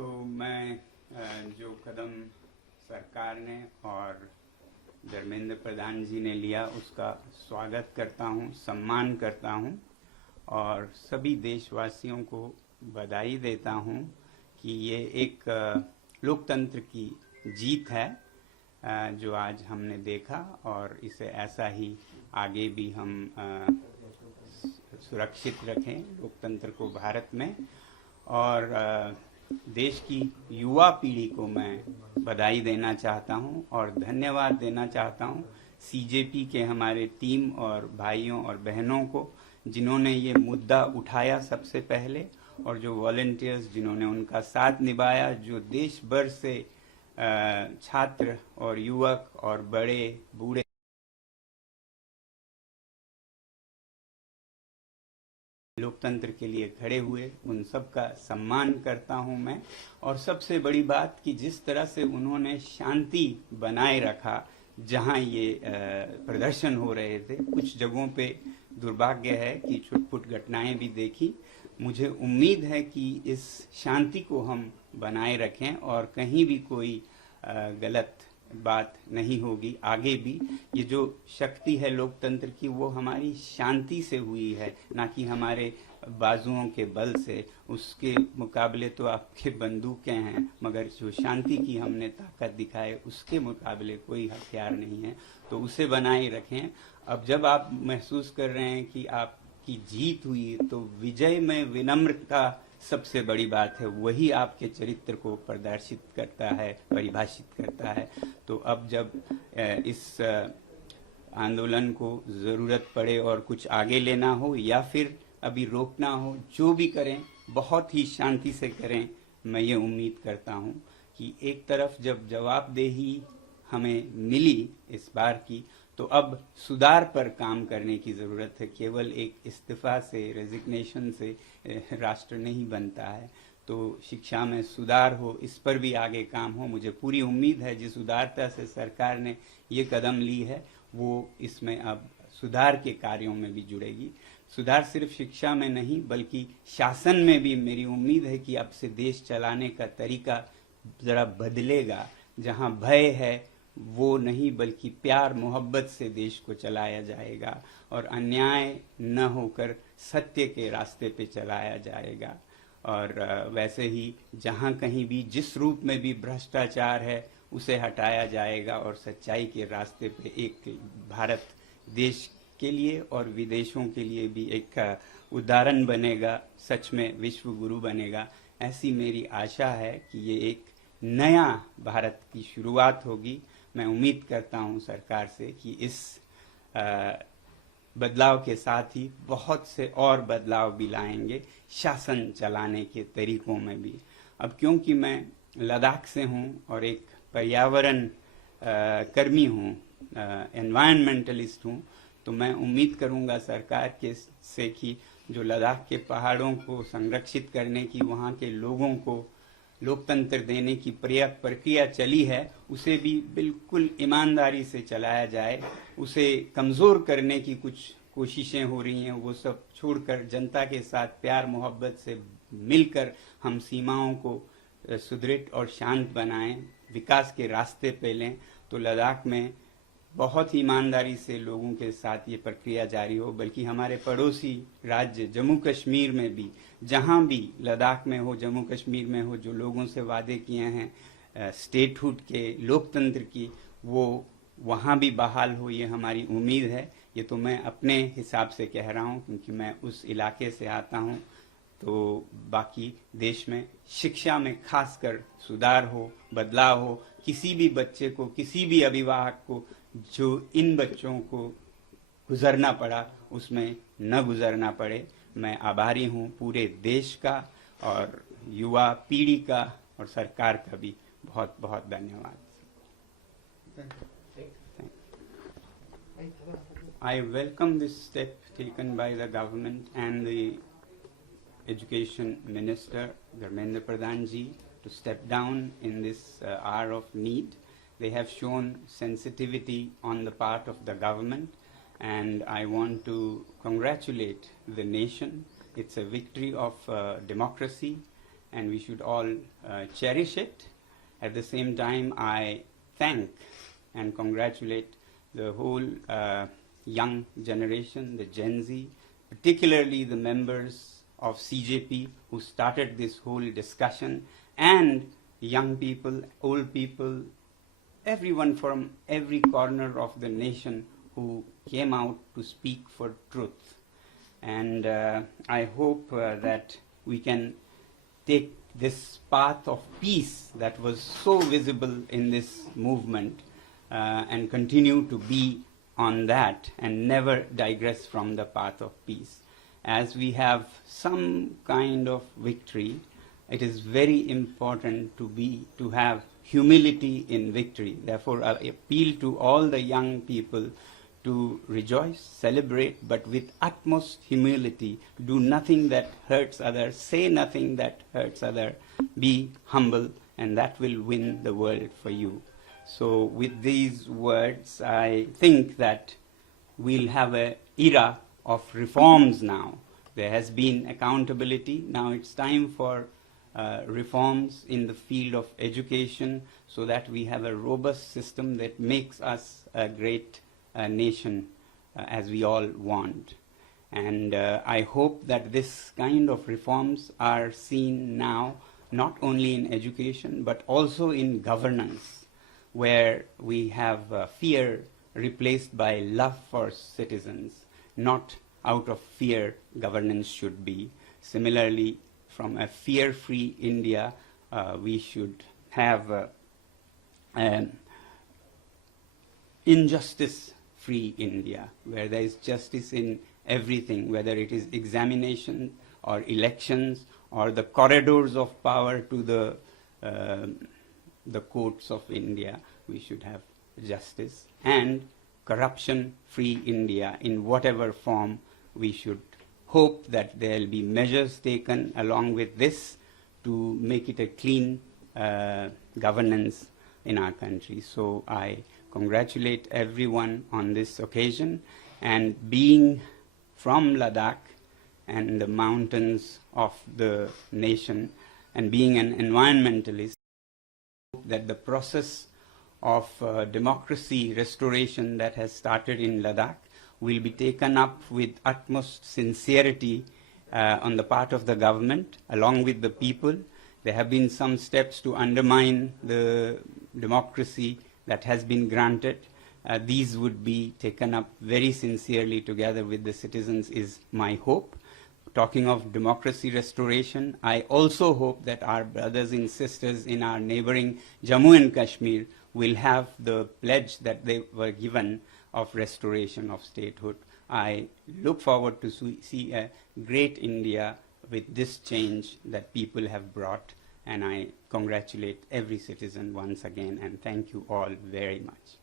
तो मैं जो कदम सरकार ने और धर्मेंद्र प्रधान जी ने लिया उसका स्वागत करता हूँ, सम्मान करता हूँ और सभी देशवासियों को बधाई देता हूँ कि ये एक लोकतंत्र की जीत है जो आज हमने देखा और इसे ऐसा ही आगे भी हम सुरक्षित रखें लोकतंत्र को भारत में। और देश की युवा पीढ़ी को मैं बधाई देना चाहता हूं और धन्यवाद देना चाहता हूं सीजेपी के हमारे टीम और भाइयों और बहनों को जिन्होंने ये मुद्दा उठाया सबसे पहले, और जो वॉलंटियर्स जिन्होंने उनका साथ निभाया, जो देश भर से छात्र और युवक और बड़े बूढ़े लोकतंत्र के लिए खड़े हुए, उन सब का सम्मान करता हूं मैं। और सबसे बड़ी बात कि जिस तरह से उन्होंने शांति बनाए रखा जहां ये प्रदर्शन हो रहे थे, कुछ जगहों पे दुर्भाग्य है कि छुटपुट घटनाएं भी देखी। मुझे उम्मीद है कि इस शांति को हम बनाए रखें और कहीं भी कोई गलत बात नहीं होगी आगे भी। ये जो शक्ति है लोकतंत्र की वो हमारी शांति से हुई है, ना कि हमारे बाजुओं के बल से। उसके मुकाबले तो आपके बंदूकें हैं, मगर जो शांति की हमने ताकत दिखाए उसके मुकाबले कोई हथियार नहीं है, तो उसे बनाए रखें। अब जब आप महसूस कर रहे हैं कि आपकी जीत हुई, तो विजय में विनम्रता सबसे बड़ी बात है, वही आपके चरित्र को प्रदर्शित करता है, परिभाषित करता है। तो अब जब इस आंदोलन को ज़रूरत पड़े और कुछ आगे लेना हो या फिर अभी रोकना हो, जो भी करें बहुत ही शांति से करें। मैं ये उम्मीद करता हूँ कि एक तरफ जब जवाबदेही हमें मिली इस बार की, तो अब सुधार पर काम करने की ज़रूरत है। केवल एक इस्तीफा से, रेजिग्नेशन से राष्ट्र नहीं बनता है। तो शिक्षा में सुधार हो, इस पर भी आगे काम हो। मुझे पूरी उम्मीद है जिस उदारता से सरकार ने ये कदम ली है वो इसमें अब सुधार के कार्यों में भी जुड़ेगी। सुधार सिर्फ शिक्षा में नहीं बल्कि शासन में भी मेरी उम्मीद है कि अब से देश चलाने का तरीका ज़रा बदलेगा। जहाँ भय है वो नहीं बल्कि प्यार मोहब्बत से देश को चलाया जाएगा और अन्याय न होकर सत्य के रास्ते पे चलाया जाएगा। और वैसे ही जहाँ कहीं भी जिस रूप में भी भ्रष्टाचार है उसे हटाया जाएगा और सच्चाई के रास्ते पे एक भारत देश के लिए और विदेशों के लिए भी एक उदाहरण बनेगा, सच में विश्व गुरु बनेगा। ऐसी मेरी आशा है कि ये एक नया भारत की शुरुआत होगी। मैं उम्मीद करता हूं सरकार से कि इस बदलाव के साथ ही बहुत से और बदलाव भी लाएंगे शासन चलाने के तरीकों में भी। अब क्योंकि मैं लद्दाख से हूं और एक पर्यावरण कर्मी हूं, एनवायरमेंटलिस्ट हूं, तो मैं उम्मीद करूंगा सरकार के से कि जो लद्दाख के पहाड़ों को संरक्षित करने की, वहां के लोगों को लोकतंत्र देने की प्रक्रिया चली है, उसे भी बिल्कुल ईमानदारी से चलाया जाए। उसे कमज़ोर करने की कुछ कोशिशें हो रही हैं, वो सब छोड़कर जनता के साथ प्यार मोहब्बत से मिलकर हम सीमाओं को सुदृढ़ और शांत बनाएं, विकास के रास्ते पे लें। तो लद्दाख में बहुत ही ईमानदारी से लोगों के साथ ये प्रक्रिया जारी हो। बल्कि हमारे पड़ोसी राज्य जम्मू कश्मीर में भी, जहाँ भी लद्दाख में हो, जम्मू कश्मीर में हो, जो लोगों से वादे किए हैं स्टेटहुड के, लोकतंत्र की, वो वहाँ भी बहाल हो, ये हमारी उम्मीद है। ये तो मैं अपने हिसाब से कह रहा हूँ क्योंकि मैं उस इलाके से आता हूँ। तो बाकी देश में शिक्षा में खासकर सुधार हो, बदलाव हो। किसी भी बच्चे को, किसी भी अभिभावक को जो इन बच्चों को गुजरना पड़ा उसमें न गुजरना पड़े। मैं आभारी हूँ पूरे देश का और युवा पीढ़ी का और सरकार का भी बहुत बहुत धन्यवाद। I welcome this step taken by the government and the Education Minister Dharmendra Pradhan ji to step down in this hour of need. They have shown sensitivity on the part of the government, and I want to congratulate the nation. It's a victory of democracy, and we should all cherish it. At the same time, I thank and congratulate the whole young generation, the Gen Z, particularly the members of CJP who started this whole discussion, and young people, old people, everyone from every corner of the nation who came out to speak for truth. And I hope that we can take this path of peace that was so visible in this movement and continue to be on that and never digress from the path of peace. As we have some kind of victory, it is very important to have humility in victory. Therefore, I appeal to all the young people to rejoice, celebrate, but with utmost humility. Do nothing that hurts others, say nothing that hurts others, be humble, and that will win the world for you. So with these words, I think that we'll have an era of reforms now. There has been accountability. Now it's time for reforms in the field of education so that we have a robust system that makes us a great nation as we all want. And I hope that this kind of reforms are seen now not only in education but also in governance, where we have fear replaced by love for citizens. Not out of fear governance should be. Similarly, from a fear-free India, we should have injustice-free India, where there is justice in everything, whether it is examination or elections or the corridors of power to the courts of India. We should have justice and corruption-free India in whatever form. We should hope that there will be measures taken along with this to make it a clean governance in our country. So I congratulate everyone on this occasion, and being from Ladakh and the mountains of the nation and being an environmentalist, that the process of democracy restoration that has started in Ladakh will be taken up with utmost sincerity on the part of the government along with the people. There have been some steps to undermine the democracy that has been granted. These would be taken up very sincerely together with the citizens is my hope. Talking of democracy restoration, I also hope that our brothers and sisters in our neighboring Jammu and Kashmir will have the pledge that they were given of restoration of statehood. I look forward to see a great India with this change that people have brought, and I congratulate every citizen once again and thank you all very much.